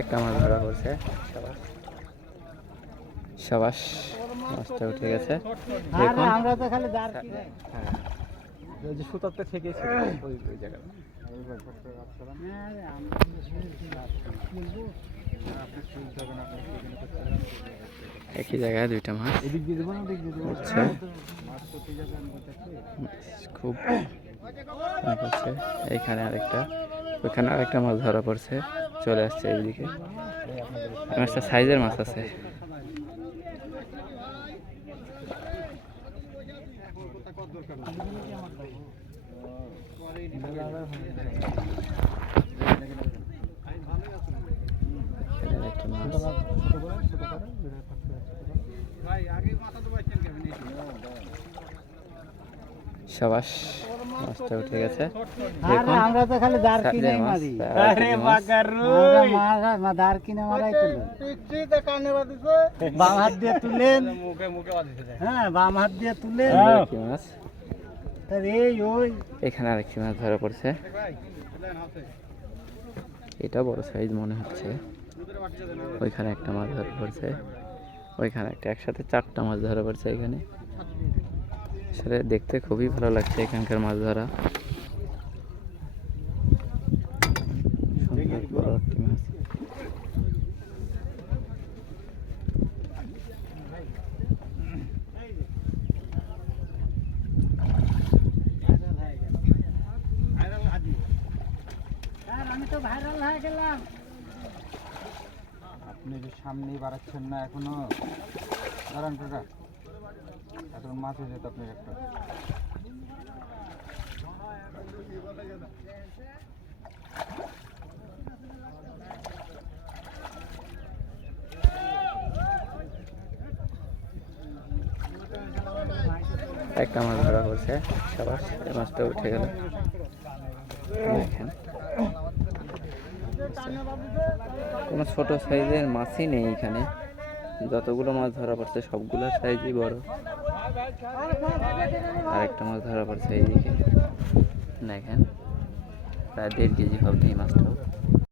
একটা মাছ ধরা পড়ছে সাবাস মাছটা উঠে গেছে। দেখুন। আমরা তো খালি দাঁড় হ্যাঁ। যে সুতাতে ঠেকেছে। ওই ওই জায়গাটা। একই জায়গায় দুইটা মাছ। উঠছে খুব এইখানে আরেকটা ওইখানে আরেকটা মাছ ধরা পড়ছে। চলে আসছে এইদিকে। মাছটা সাইজের মাছ আছে। সাবাস। মাছটা উঠে গেছে দেখুন। আমরা তো খালি দাঁড় কিনে মাছ, মারি। আর কি মাছ? আমরা মা দাঁড় কিনে মারাই তুলে বাম হাত দিয়ে তুলেন। মুখে মুখে বাদিছে হ্যাঁ বাম হাত দিয়ে তুলেন। কি মাছ? তার এই ওই। এখানে আরেকটি মাছ ধরা পড়ছে? এটা বড় সাইজ মনে হচ্ছে। ওইখানে একটা মাছ ধরা পড়ছে। ওইখানে একটা একসাথে চারটা মাছ ধরা পড়ছে এখানে। আসলে দেখতে খুবই ভালো লাগছে এখানকার মাছ ধরা। আমি তো ভাইরাল হয়ে গেলাম আপনি সামনেই বাড়াচ্ছেন না এখনও, দাঁড়ান কাকা। একটা। মাছ ধরা পড়ছে সবার এই মাছটা উঠে গেল। কোনো ছোট সাইজের মাছই নেই এখানে। যতগুলো মাছ ধরা পড়ছে, সবগুলোর সাইজই বড়। আরেকটা মাছ ধরা পড়ছে এইদিকে। দেখেন প্রায় দেড় কেজি হবে এই মাছটাও।